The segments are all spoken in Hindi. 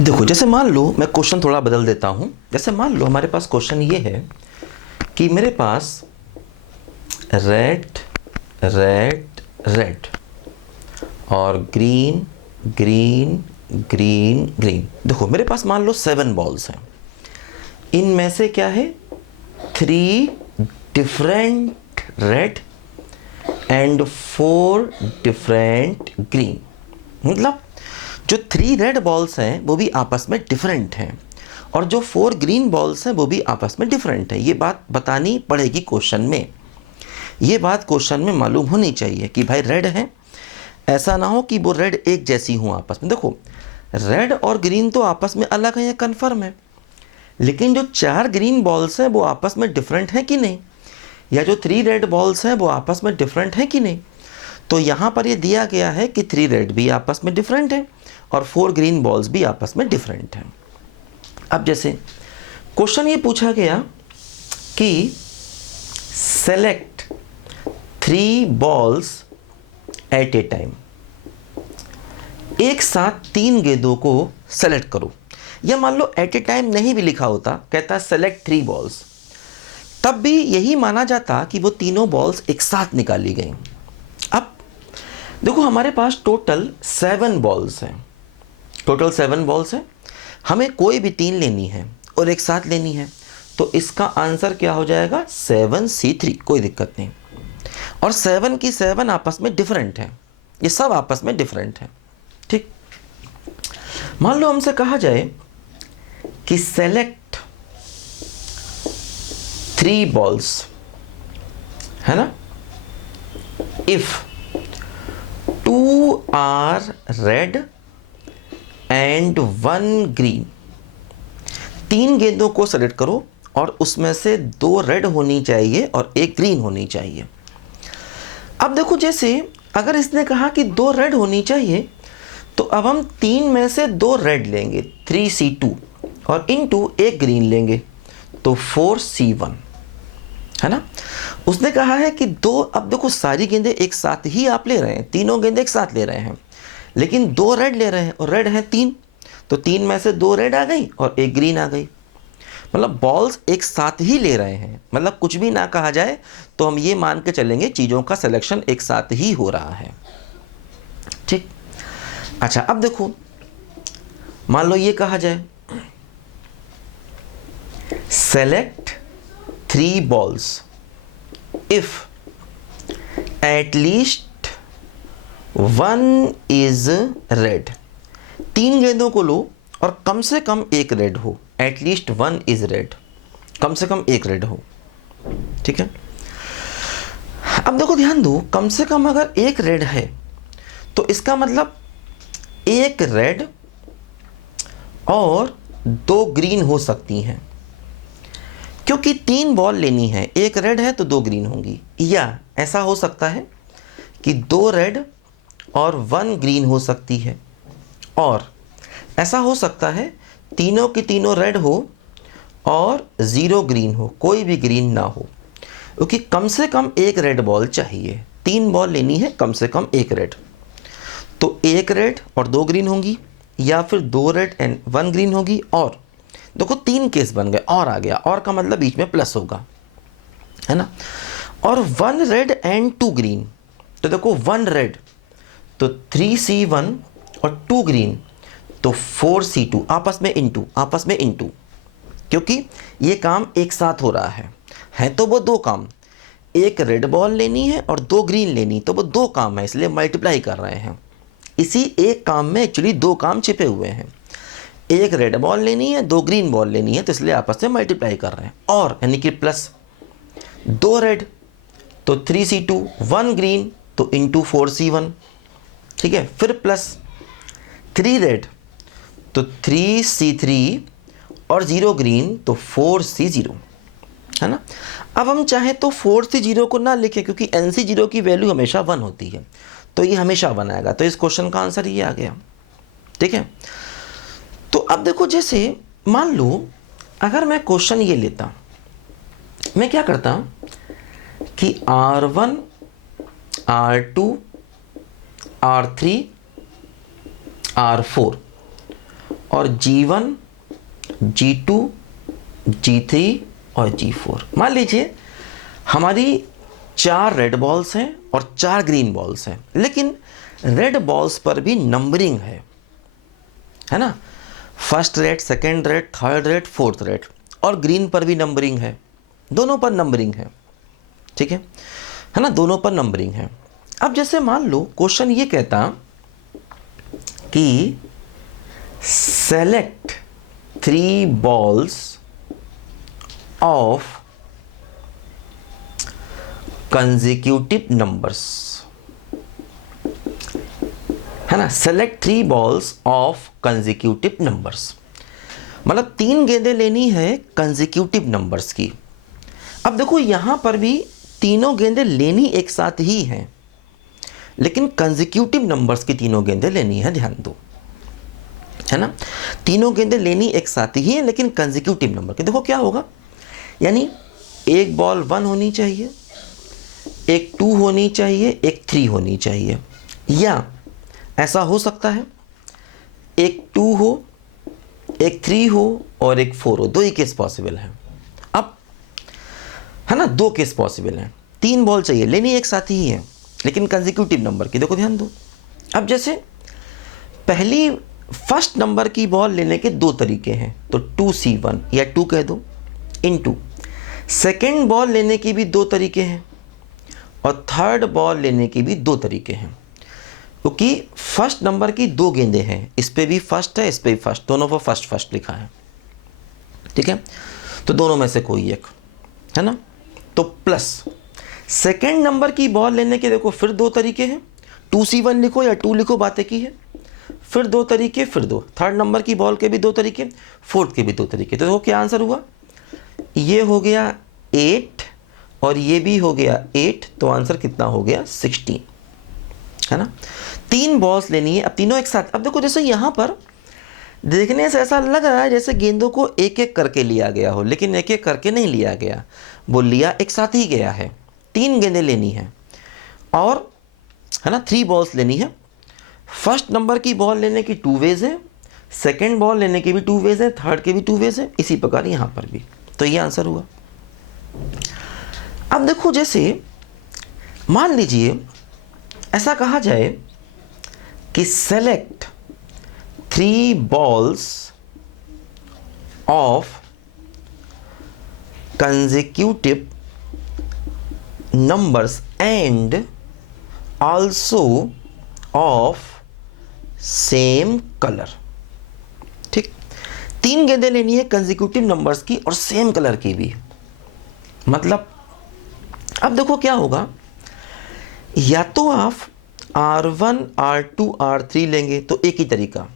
देखो, जैसे मान लो मैं क्वेश्चन थोड़ा बदल देता हूं। जैसे मान लो हमारे पास क्वेश्चन ये है कि मेरे पास रेड रेड रेड और ग्रीन ग्रीन ग्रीन ग्रीन। देखो मेरे पास मान लो 7 बॉल्स हैं। इनमें से क्या है, 3 different red and 4 different green. मतलब जो 3 रेड बॉल्स हैं वो भी आपस में डिफरेंट हैं और जो 4 ग्रीन बॉल्स हैं वो भी आपस में डिफरेंट हैं। ये बात बतानी पड़ेगी क्वेश्चन में। ये बात क्वेश्चन में मालूम होनी चाहिए कि भाई रेड है, ऐसा ना हो कि वो रेड एक जैसी हों आपस में। देखो रेड और ग्रीन तो आपस में अलग है, ये कन्फर्म है, लेकिन जो 4 ग्रीन बॉल्स हैं वो आपस में डिफरेंट हैं कि नहीं, या जो 3 रेड बॉल्स हैं वो आपस में डिफरेंट हैं कि नहीं। तो यहाँ पर ये दिया गया है कि 3 रेड भी आपस में डिफरेंट है और 4 ग्रीन बॉल्स भी आपस में डिफरेंट हैं। अब जैसे क्वेश्चन ये पूछा गया कि select 3 balls at a time, एक साथ 3 गेंदों को सेलेक्ट करो। या मान लो एट ए टाइम नहीं भी लिखा होता, कहता सेलेक्ट 3 बॉल्स, तब भी यही माना जाता कि वो तीनों बॉल्स एक साथ निकाली गई। अब देखो हमारे पास टोटल 7 बॉल्स हैं, टोटल 7 बॉल्स हैं, हमें कोई भी 3 लेनी है और एक साथ लेनी है, तो इसका आंसर क्या हो जाएगा 7C3, कोई दिक्कत नहीं। और 7 की 7 आपस में डिफरेंट है, ये सब आपस में डिफरेंट है। ठीक, मान लो हमसे कहा जाए कि सेलेक्ट 3 बॉल्स, है ना, if 2 are red and 1 green. 3 गेंदों को सेलेक्ट करो और उसमें से 2 रेड होनी चाहिए और 1 ग्रीन होनी चाहिए। अब देखो जैसे अगर इसने कहा कि 2 रेड होनी चाहिए, तो अब हम 3 में से 2 रेड लेंगे 3C2 और इनटू 1 ग्रीन लेंगे तो 4C1, है ना। उसने कहा है कि 2, अब देखो सारी गेंदें एक साथ ही आप ले रहे हैं, तीनों गेंदें एक साथ ले रहे हैं, लेकिन 2 रेड ले रहे हैं और रेड हैं 3, तो 3 में से 2 रेड आ गई और 1 ग्रीन आ गई। मतलब बॉल्स एक साथ ही ले रहे हैं, मतलब कुछ भी ना कहा जाए तो हम ये मान के चलेंगे चीज़ों का सिलेक्शन एक साथ ही हो रहा है। ठीक, अच्छा अब देखो मान लो ये कहा जाए select 3 balls if at least 1 is red. 3 गेंदों को लो और कम से कम 1 रेड हो, एटलीस्ट 1 इज रेड, कम से कम 1 रेड हो। ठीक है, अब देखो ध्यान दो, कम से कम अगर 1 रेड है तो इसका मतलब 1 रेड और 2 ग्रीन हो सकती हैं, क्योंकि 3 बॉल लेनी है, 1 रेड है तो 2 ग्रीन होंगी। या ऐसा हो सकता है कि 2 रेड और 1 ग्रीन हो सकती है, और ऐसा हो सकता है तीनों की तीनों रेड हो और 0 ग्रीन हो, कोई भी ग्रीन ना हो, क्योंकि कम से कम 1 रेड बॉल चाहिए। 3 बॉल लेनी है, कम से कम 1 रेड, तो 1 रेड और 2 ग्रीन होंगी, या फिर 2 रेड एंड 1 ग्रीन होगी। और देखो 3 केस बन गए, और आ गया, और का मतलब बीच में प्लस होगा, है ना। और 1 रेड एंड 2 ग्रीन, तो देखो 1 रेड तो 3C1 और 2 ग्रीन तो 4C2, आपस में इनटू, क्योंकि ये काम एक साथ हो रहा है तो वो 2 काम, 1 रेड बॉल लेनी है और 2 ग्रीन लेनी, तो वो 2 काम है, इसलिए मल्टीप्लाई कर रहे हैं। इसी एक काम में एक्चुअली 2 काम छिपे हुए हैं, 1 रेड बॉल लेनी है, 2 ग्रीन बॉल लेनी है, तो इसलिए आपस में मल्टीप्लाई कर रहे हैं। और यानी कि प्लस 2 रेड तो 3C2, 1 ग्रीन तो इंटू 4C1, ठीक है, फिर प्लस 3 रेड तो 3C3 और 0 ग्रीन तो 4C0, है ना। अब हम चाहें तो 4C0 को ना लिखें, क्योंकि NC0 की वैल्यू हमेशा 1 होती है, तो ये हमेशा 1 आएगा, तो इस क्वेश्चन का आंसर ये आ गया। ठीक है, तो अब देखो जैसे मान लो अगर मैं क्वेश्चन ये लेता, मैं क्या करता कि R1 R2 R3 R4 और G1, G2, G3 और G4। मान लीजिए हमारी 4 रेड बॉल्स हैं और 4 ग्रीन बॉल्स हैं, लेकिन रेड बॉल्स पर भी नंबरिंग है ना, first red, second red, third red, fourth red, और ग्रीन पर भी नंबरिंग है, दोनों पर नंबरिंग है, ठीक है ना, दोनों पर नंबरिंग है। अब जैसे मान लो क्वेश्चन ये कहता कि select 3 balls of consecutive numbers, है ना, select 3 balls of consecutive numbers, मतलब 3 गेंदें लेनी है कंसेक्यूटिव नंबर्स की। अब देखो यहां पर भी तीनों गेंदें लेनी एक साथ ही हैं, लेकिन कंसेक्यूटिव नंबर्स की तीनों गेंदें लेनी है, ध्यान दो, है ना, तीनों गेंदें लेनी एक साथ ही है लेकिन कंसेक्यूटिव नंबर के। देखो क्या होगा, यानी एक बॉल 1 होनी चाहिए, एक 2 होनी चाहिए, एक 3 होनी चाहिए, या ऐसा हो सकता है एक 2 हो, एक 3 हो और एक 4 हो। 2 ही केस पॉसिबल है। अब है ना, 2 केस पॉसिबल हैं। 3 बॉल चाहिए, लेनी एक साथ ही है लेकिन कंसेक्यूटिव नंबर की। देखो ध्यान दो, अब जैसे पहली फर्स्ट नंबर की बॉल लेने के 2 तरीके हैं, तो 2C1 या 2 कह दो इनटू, सेकेंड बॉल लेने की भी 2 तरीके हैं और थर्ड बॉल लेने की भी 2 तरीके हैं, क्योंकि फर्स्ट नंबर की 2 गेंदें हैं, इस पे भी फर्स्ट है, इस पे भी फर्स्ट, दोनों पर फर्स्ट फर्स्ट लिखा है, ठीक है, तो दोनों में से कोई एक, है ना, तो प्लस सेकेंड नंबर की बॉल लेने के देखो फिर 2 तरीके हैं, 2C1 लिखो या 2 लिखो, बातें की है, फिर 2 तरीके, फिर 2, थर्ड नंबर की बॉल के भी 2 तरीके, फोर्थ के भी 2 तरीके। तो देखो क्या आंसर हुआ, ये हो गया 8 और ये भी हो गया 8, तो आंसर कितना हो गया 16, है ना। 3 बॉल्स लेनी है, अब तीनों एक साथ। अब देखो जैसे यहाँ पर देखने से ऐसा लग रहा है जैसे गेंदों को एक एक करके लिया गया हो, लेकिन एक एक करके नहीं लिया गया, वो लिया एक साथ ही गया है। 3 गेंदें लेनी है और है ना 3 बॉल्स लेनी है। फर्स्ट नंबर की बॉल लेने की 2 वेज है, सेकेंड बॉल लेने की भी 2 वेज है, थर्ड के भी 2 वेज है, इसी प्रकार यहाँ पर भी। तो ये आंसर हुआ। अब देखो जैसे मान लीजिए ऐसा कहा जाए कि select 3 balls of consecutive numbers and also of same color। ठीक, 3 गेंदें लेनी है कंसेक्यूटिव नंबर्स की और सेम कलर की भी। मतलब अब देखो क्या होगा, या तो आप R1, R2, R3 लेंगे तो एक ही तरीका,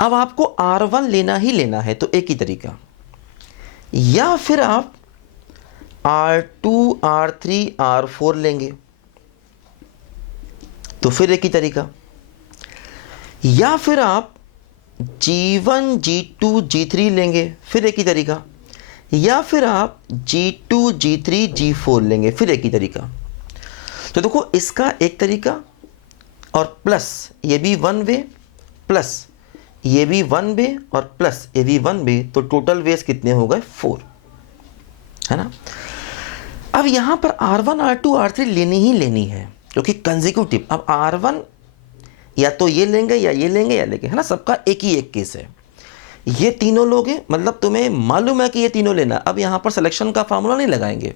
अब आपको R1 लेना ही लेना है तो एक ही तरीका, या फिर आप R2, R3, R4 लेंगे तो फिर एक ही तरीका, या फिर आप G1, G2, G3 लेंगे फिर एक ही तरीका, या फिर आप G2, G3, G4 लेंगे फिर एक ही तरीका। तो देखो इसका एक तरीका और प्लस ये भी 1 वे, प्लस ये भी 1 वे और प्लस ये भी 1 वे, तो टोटल वेज कितने हो गए 4, है ना। अब यहाँ पर R1, R2, R3 लेनी ही लेनी है क्योंकि कंसेक्यूटिव। अब R1 या तो ये लेंगे या ये लेंगे या लेंगे, है ना, सबका एक ही एक केस है। ये तीनों लोगे मतलब तुम्हें मालूम है कि ये तीनों लेना। अब यहाँ पर सिलेक्शन का फार्मूला नहीं लगाएंगे,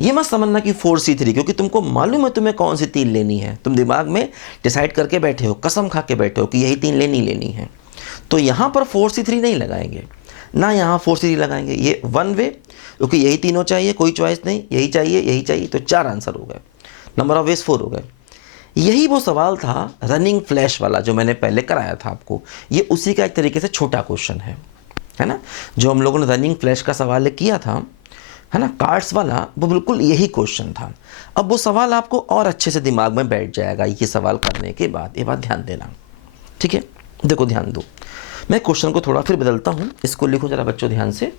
ये मत समझना कि 4C3, क्योंकि तुमको मालूम है तुम्हें कौन सी 3 लेनी है, तुम दिमाग में डिसाइड करके बैठे हो, कसम खा के बैठे हो कि यही 3 लेनी है। तो यहाँ पर 4C3 नहीं लगाएंगे, ना यहाँ 4C3 लगाएंगे, ये 1 वे, क्योंकि यही तीनों चाहिए, कोई चॉइस नहीं, यही चाहिए, तो 4 आंसर हो गए, नंबर ऑफ वेज 4 हो गए। यही वो सवाल था रनिंग फ्लैश वाला जो मैंने पहले कराया था आपको, ये उसी का एक तरीके से छोटा क्वेश्चन है ना, जो हम लोगों ने रनिंग फ्लैश का सवाल किया था, है ना, कार्ड्स वाला, वो बिल्कुल यही क्वेश्चन था। अब वो सवाल आपको और अच्छे से दिमाग में बैठ जाएगा ये सवाल करने के बाद, ये बात ध्यान देना, ठीक है। देखो ध्यान दो, मैं क्वेश्चन को थोड़ा फिर बदलता हूँ, इसको लिखो जरा बच्चों ध्यान से।